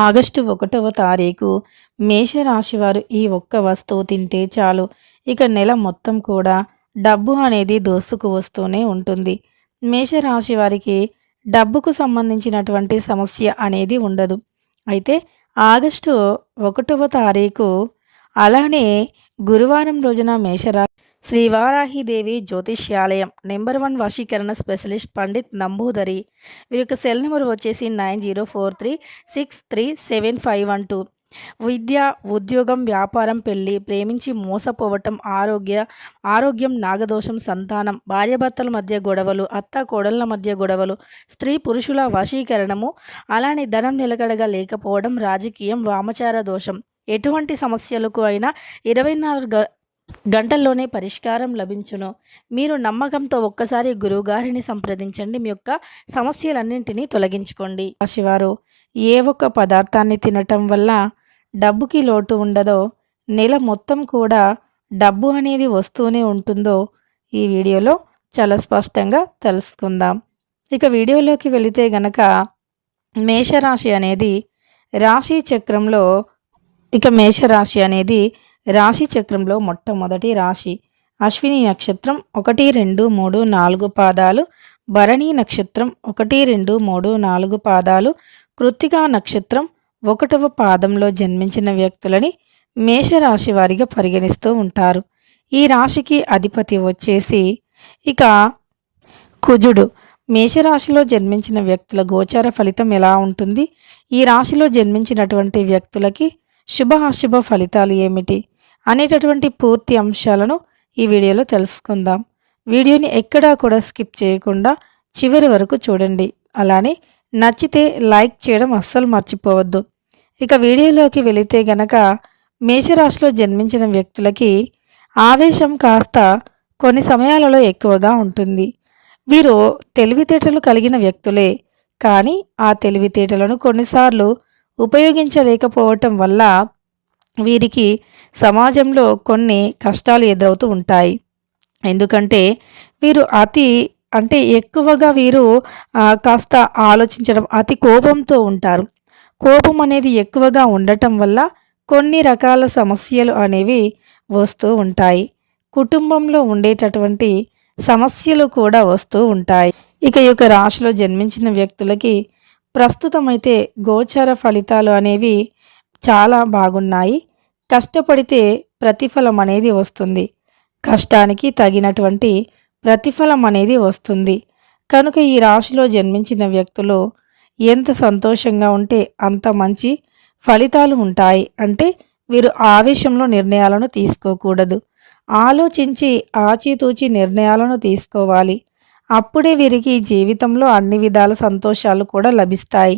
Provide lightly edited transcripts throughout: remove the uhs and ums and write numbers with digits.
August 1వ తారీఖు మేషరాశి వారు ఈ ఒక్క వస్తువు తింటే చాలు. ఇక నెల మొత్తం కూడా డబ్బు అనేది దోసుకు వస్తూనే ఉంటుంది. మేషరాశి వారికి డబ్బుకు సంబంధించినటువంటి సమస్య అనేది ఉండదు. అయితే ఆగస్టు 1వ తారీఖు అలానే గురువారం రోజున శ్రీ వారాహిదేవి జ్యోతిష్యాలయం నెంబర్ 1 వశీకరణ స్పెషలిస్ట్ పండిత్ నంబూదరి. వీరి యొక్క సెల్ నెంబర్ వచ్చేసి 9043363751. విద్య, ఉద్యోగం, వ్యాపారం, పెళ్లి, ప్రేమించి మోసపోవటం, ఆరోగ్యం, నాగదోషం, సంతానం, భార్యాభర్తల మధ్య గొడవలు, అత్త కోడళ్ల మధ్య గొడవలు, స్త్రీ పురుషుల వశీకరణము, అలానే ధనం నిలకడగా లేకపోవడం, రాజకీయం, వామచార దోషం, ఎటువంటి సమస్యలకు అయినా 24 గంటల్లోనే పరిష్కారం లభించును. మీరు నమ్మకంతో ఒక్కసారి గురువుగారిని సంప్రదించండి. మీ యొక్క సమస్యలన్నింటినీ తొలగించుకోండి. రాశివారు ఏ ఒక్క పదార్థాన్ని తినటం వల్ల డబ్బుకి లోటు ఉండదో, నెల మొత్తం కూడా డబ్బు అనేది వస్తూనే ఉంటుందో ఈ వీడియోలో చాలా స్పష్టంగా తెలుసుకుందాం. ఇక వీడియోలోకి వెళితే గనక మేషరాశి అనేది రాశి చక్రంలో రాశి చక్రంలో మొట్టమొదటి రాశి. అశ్విని నక్షత్రం 1, 2, 3, 4 పాదాలు, భరణి నక్షత్రం 1, 2, 3, 4 పాదాలు, కృత్తికా నక్షత్రం 1వ పాదంలో జన్మించిన వ్యక్తులని మేషరాశి వారిగా పరిగణిస్తూ ఉంటారు. ఈ రాశికి అధిపతి వచ్చేసి ఇక కుజుడు. మేషరాశిలో జన్మించిన వ్యక్తుల గోచార ఫలితం ఎలా ఉంటుంది? ఈ రాశిలో జన్మించినటువంటి వ్యక్తులకి శుభ అశుభ ఫలితాలు ఏమిటి అనేటటువంటి పూర్తి అంశాలను ఈ వీడియోలో తెలుసుకుందాం. వీడియోని ఎక్కడా కూడా స్కిప్ చేయకుండా చివరి వరకు చూడండి. అలానే నచ్చితే లైక్ చేయడం అస్సలు మర్చిపోవద్దు. ఇక వీడియోలోకి వెళితే గనక మేషరాశిలో జన్మించిన వ్యక్తులకి ఆవేశం కాస్త కొన్ని సమయాలలో ఎక్కువగా ఉంటుంది. వీరు తెలివితేటలు కలిగిన వ్యక్తులే, కానీ ఆ తెలివితేటలను కొన్నిసార్లు ఉపయోగించలేకపోవటం వల్ల వీరికి సమాజంలో కొన్ని కష్టాలు ఎదురవుతూ ఉంటాయి. ఎందుకంటే వీరు ఎక్కువగా వీరు కాస్త ఆలోచించడం, అతి కోపంతో ఉంటారు. కోపం అనేది ఎక్కువగా ఉండటం వల్ల కొన్ని రకాల సమస్యలు అనేవి వస్తూ ఉంటాయి. కుటుంబంలో ఉండేటటువంటి సమస్యలు కూడా వస్తూ ఉంటాయి. ఇక ఈ యొక్క రాశిలో జన్మించిన వ్యక్తులకి ప్రస్తుతమైతే గోచార ఫలితాలు అనేవి చాలా బాగున్నాయి. కష్టపడితే ప్రతిఫలం అనేది వస్తుంది. కష్టానికి తగినటువంటి ప్రతిఫలం అనేది వస్తుంది. కనుక ఈ రాశిలో జన్మించిన వ్యక్తులు ఎంత సంతోషంగా ఉంటే అంత మంచి ఫలితాలు ఉంటాయి. అంటే వీరు ఆవేశంలో నిర్ణయాలను తీసుకోకూడదు. ఆలోచించి ఆచితూచి నిర్ణయాలను తీసుకోవాలి. అప్పుడే వీరికి జీవితంలో అన్ని విధాల సంతోషాలు కూడా లభిస్తాయి.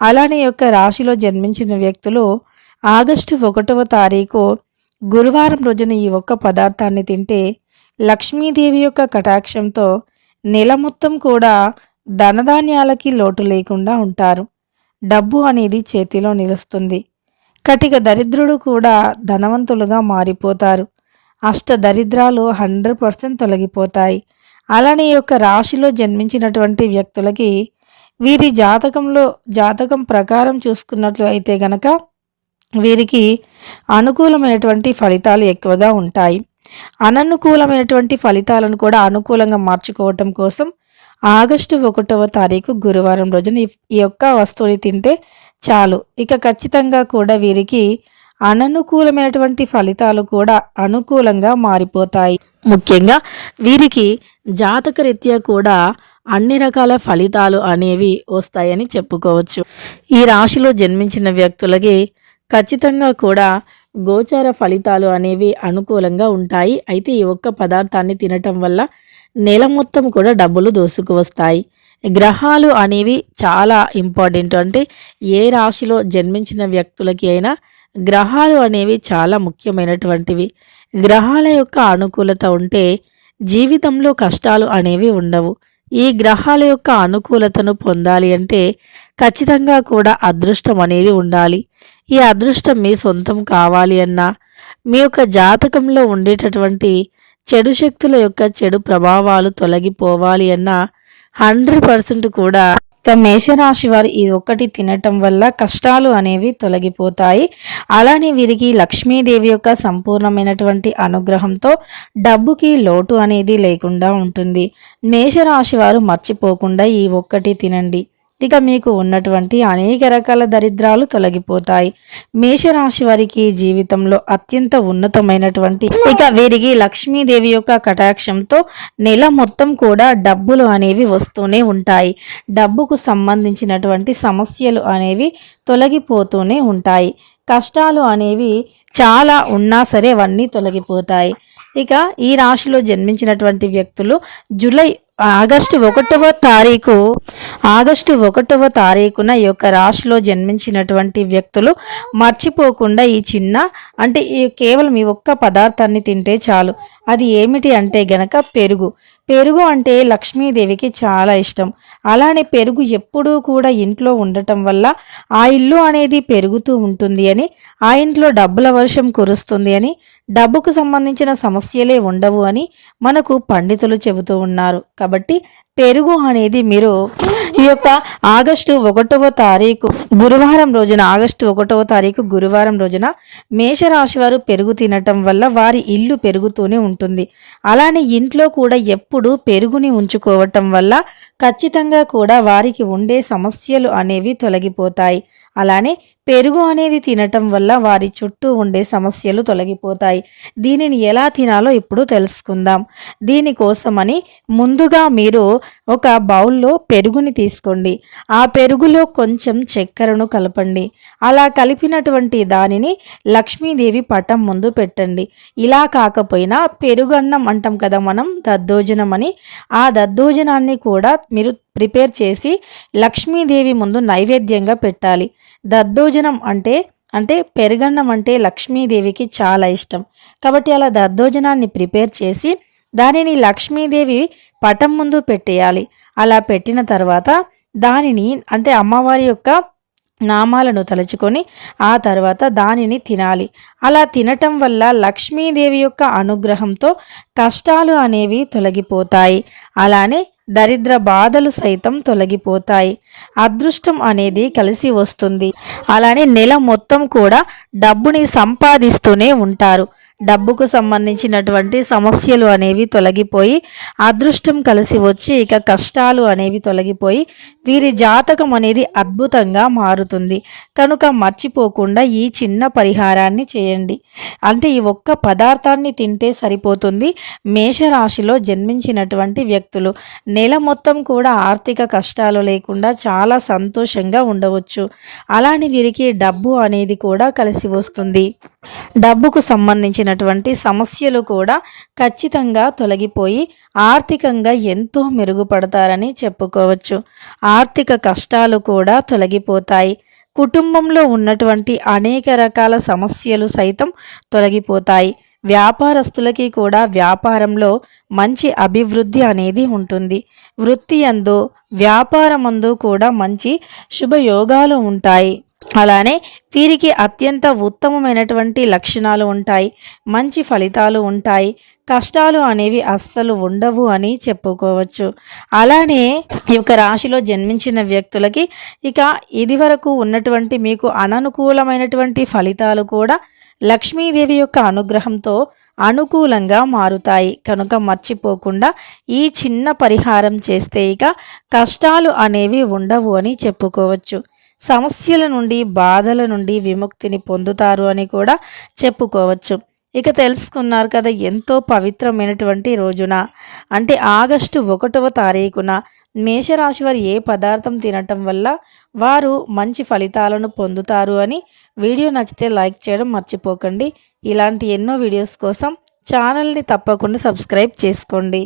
అలానే యొక్క రాశిలో జన్మించిన వ్యక్తులు ఆగస్టు 1వ తారీఖు గురువారం రోజున ఈ ఒక్క పదార్థాన్ని తింటే లక్ష్మీదేవి యొక్క కటాక్షంతో నెల మొత్తం కూడా ధనధాన్యాలకి లోటు లేకుండా ఉంటారు. డబ్బు అనేది చేతిలో నిలుస్తుంది. కటిక దరిద్రుడు కూడా ధనవంతులుగా మారిపోతారు. అష్ట దరిద్రాలు 100% తొలగిపోతాయి. అలానే ఈ యొక్క రాశిలో జన్మించినటువంటి వ్యక్తులకి వీరి జాతకం ప్రకారం చూసుకున్నట్లు అయితే గనక వీరికి అనుకూలమైనటువంటి ఫలితాలు ఎక్కువగా ఉంటాయి. అననుకూలమైనటువంటి ఫలితాలను కూడా అనుకూలంగా మార్చుకోవటం కోసం ఆగస్టు 1వ తారీఖు గురువారం రోజున ఈ యొక్క వస్తువుని తింటే చాలు. ఇక ఖచ్చితంగా కూడా వీరికి అననుకూలమైనటువంటి ఫలితాలు కూడా అనుకూలంగా మారిపోతాయి. ముఖ్యంగా వీరికి జాతకరీత్యా కూడా అన్ని రకాల ఫలితాలు అనేవి వస్తాయని చెప్పుకోవచ్చు. ఈ రాశిలో జన్మించిన వ్యక్తులకి ఖచ్చితంగా కూడా గోచార ఫలితాలు అనేవి అనుకూలంగా ఉంటాయి. అయితే ఈ ఒక్క పదార్థాన్ని తినటం వల్ల నెల మొత్తం కూడా డబ్బులు దోసుకు వస్తాయి. గ్రహాలు అనేవి చాలా ఇంపార్టెంట్. అంటే ఏ రాశిలో జన్మించిన వ్యక్తులకి అయినా గ్రహాలు అనేవి చాలా ముఖ్యమైనటువంటివి. గ్రహాల యొక్క అనుకూలత ఉంటే జీవితంలో కష్టాలు అనేవి ఉండవు. ఈ గ్రహాల యొక్క అనుకూలతను పొందాలి అంటే ఖచ్చితంగా కూడా అదృష్టం అనేది ఉండాలి. ఈ అదృష్టం మీ సొంతం కావాలి అన్నా, మీ యొక్క జాతకంలో ఉండేటటువంటి చెడు శక్తుల యొక్క చెడు ప్రభావాలు తొలగిపోవాలి అన్నా 100% కూడా ఇక మేషరాశి వారు ఇది ఒక్కటి తినటం వల్ల కష్టాలు అనేవి తొలగిపోతాయి. అలానే వీరికి లక్ష్మీదేవి యొక్క సంపూర్ణమైనటువంటి అనుగ్రహంతో డబ్బుకి లోటు అనేది లేకుండా ఉంటుంది. మేషరాశి వారు మర్చిపోకుండా ఈ ఒక్కటి తినండి. ఇక మీకు ఉన్నటువంటి అనేక రకాల దరిద్రాలు తొలగిపోతాయి. మేషరాశి వారికి జీవితంలో అత్యంత ఉన్నతమైనటువంటి ఇక వీరికి లక్ష్మీదేవి యొక్క కటాక్షంతో నెల మొత్తం కూడా డబ్బులు అనేవి వస్తూనే ఉంటాయి. డబ్బుకు సంబంధించినటువంటి సమస్యలు అనేవి తొలగిపోతూనే ఉంటాయి. కష్టాలు అనేవి చాలా ఉన్నా సరే అవన్నీ తొలగిపోతాయి. ఇక ఈ రాశిలో జన్మించినటువంటి వ్యక్తులు ఆగస్టు 1వ తారీఖున ఈ యొక్క రాశిలో జన్మించినటువంటి వ్యక్తులు మర్చిపోకుండా ఈ చిన్న అంటే కేవలం ఈ ఒక్క పదార్థాన్ని తింటే చాలు. అది ఏమిటి అంటే గనక పెరుగు అంటే లక్ష్మీదేవికి చాలా ఇష్టం. అలానే పెరుగు ఎప్పుడూ కూడా ఇంట్లో ఉండటం వల్ల ఆ ఇల్లు అనేది పెరుగుతూ ఉంటుంది అని, ఆ ఇంట్లో డబ్బుల వర్షం కురుస్తుంది అని, డబ్బుకు సంబంధించిన సమస్యలే ఉండవు అని మనకు పండితులు చెబుతూ ఉన్నారు. కాబట్టి పెరుగు అనేది మీరు ఈ యొక్క ఆగస్టు 1వ తారీఖు గురువారం రోజున మేషరాశి వారు పెరుగు తినటం వల్ల వారి ఇల్లు పెరుగుతూనే ఉంటుంది. అలానే ఇంట్లో కూడా ఎప్పుడూ పెరుగుని ఉంచుకోవటం వల్ల ఖచ్చితంగా కూడా వారికి ఉండే సమస్యలు అనేవి తొలగిపోతాయి. అలానే పెరుగు అనేది తినటం వల్ల వారి చుట్టూ ఉండే సమస్యలు తొలగిపోతాయి. దీనిని ఎలా తినాలో ఇప్పుడు తెలుసుకుందాం. దీనికోసమని ముందుగా మీరు ఒక బౌల్లో పెరుగుని తీసుకోండి. ఆ పెరుగులో కొంచెం చక్కెరను కలపండి. అలా కలిపినటువంటి దానిని లక్ష్మీదేవి పటం ముందు పెట్టండి. ఇలా కాకపోయినా పెరుగన్నం అంటాం కదా మనం, దద్దోజనం అని, ఆ దద్దోజనాన్ని కూడా మీరు ప్రిపేర్ చేసి లక్ష్మీదేవి ముందు నైవేద్యంగా పెట్టాలి. దద్దోజనం అంటే పెరుగన్నం అంటే లక్ష్మీదేవికి చాలా ఇష్టం. కాబట్టి అలా దద్దోజనాన్ని ప్రిపేర్ చేసి దానిని లక్ష్మీదేవి పటం ముందు పెట్టేయాలి. అలా పెట్టిన తర్వాత దానిని అంటే అమ్మవారి యొక్క నామాలను తలుచుకొని ఆ తర్వాత దానిని తినాలి. అలా తినటం వల్ల లక్ష్మీదేవి యొక్క అనుగ్రహంతో కష్టాలు అనేవి తొలగిపోతాయి. అలానే దరిద్ర బాధలు సైతం తొలగిపోతాయి. అదృష్టం అనేది కలిసి వస్తుంది. అలానే నెల మొత్తం కూడా డబ్బుని సంపాదిస్తూనే ఉంటారు. డబ్బుకు సంబంధించినటువంటి సమస్యలు అనేవి తొలగిపోయి అదృష్టం కలిసి వచ్చి ఇక కష్టాలు అనేవి తొలగిపోయి వీరి జాతకం అనేది అద్భుతంగా మారుతుంది. కనుక మర్చిపోకుండా ఈ చిన్న పరిహారాన్ని చేయండి. అంటే ఈ ఒక్క పదార్థాన్ని తింటే సరిపోతుంది. మేషరాశిలో జన్మించినటువంటి వ్యక్తులు నెల మొత్తం కూడా ఆర్థిక కష్టాలు లేకుండా చాలా సంతోషంగా ఉండవచ్చు. అలానే వీరికి డబ్బు అనేది కూడా కలిసి వస్తుంది. డబ్బుకు సంబంధించినటువంటి సమస్యలు కూడా ఖచ్చితంగా తొలగిపోయి ఆర్థికంగా ఎంతో మెరుగుపడతారని చెప్పుకోవచ్చు. ఆర్థిక కష్టాలు కూడా తొలగిపోతాయి. కుటుంబంలో ఉన్నటువంటి అనేక రకాల సమస్యలు సైతం తొలగిపోతాయి. వ్యాపారస్తులకి కూడా వ్యాపారంలో మంచి అభివృద్ధి అనేది ఉంటుంది. వృత్తి యందు వ్యాపారమందు కూడా మంచి శుభయోగాలు ఉంటాయి. అలానే వీరికి అత్యంత ఉత్తమమైనటువంటి లక్షణాలు ఉంటాయి. మంచి ఫలితాలు ఉంటాయి. కష్టాలు అనేవి అస్సలు ఉండవు అని చెప్పుకోవచ్చు. అలానే ఈ యొక్క రాశిలో జన్మించిన వ్యక్తులకి ఇక ఇదివరకు ఉన్నటువంటి మీకు అననుకూలమైనటువంటి ఫలితాలు కూడా లక్ష్మీదేవి యొక్క అనుగ్రహంతో అనుకూలంగా మారుతాయి. కనుక మర్చిపోకుండా ఈ చిన్న పరిహారం చేస్తే ఇక కష్టాలు అనేవి ఉండవు అని చెప్పుకోవచ్చు. సమస్యల నుండి బాధల నుండి విముక్తిని పొందుతారు అని కూడా చెప్పుకోవచ్చు. ఇక తెలుసుకున్నారు కదా, ఎంతో పవిత్రమైనటువంటి రోజున అంటే ఆగస్టు 1వ తారీఖున మేషరాశి వారు ఏ పదార్థం తినటం వల్ల వారు మంచి ఫలితాలను పొందుతారు అని. వీడియో నచ్చితే లైక్ చేయడం మర్చిపోకండి. ఇలాంటి ఎన్నో వీడియోస్ కోసం ఛానల్ని తప్పకుండా సబ్స్క్రైబ్ చేసుకోండి.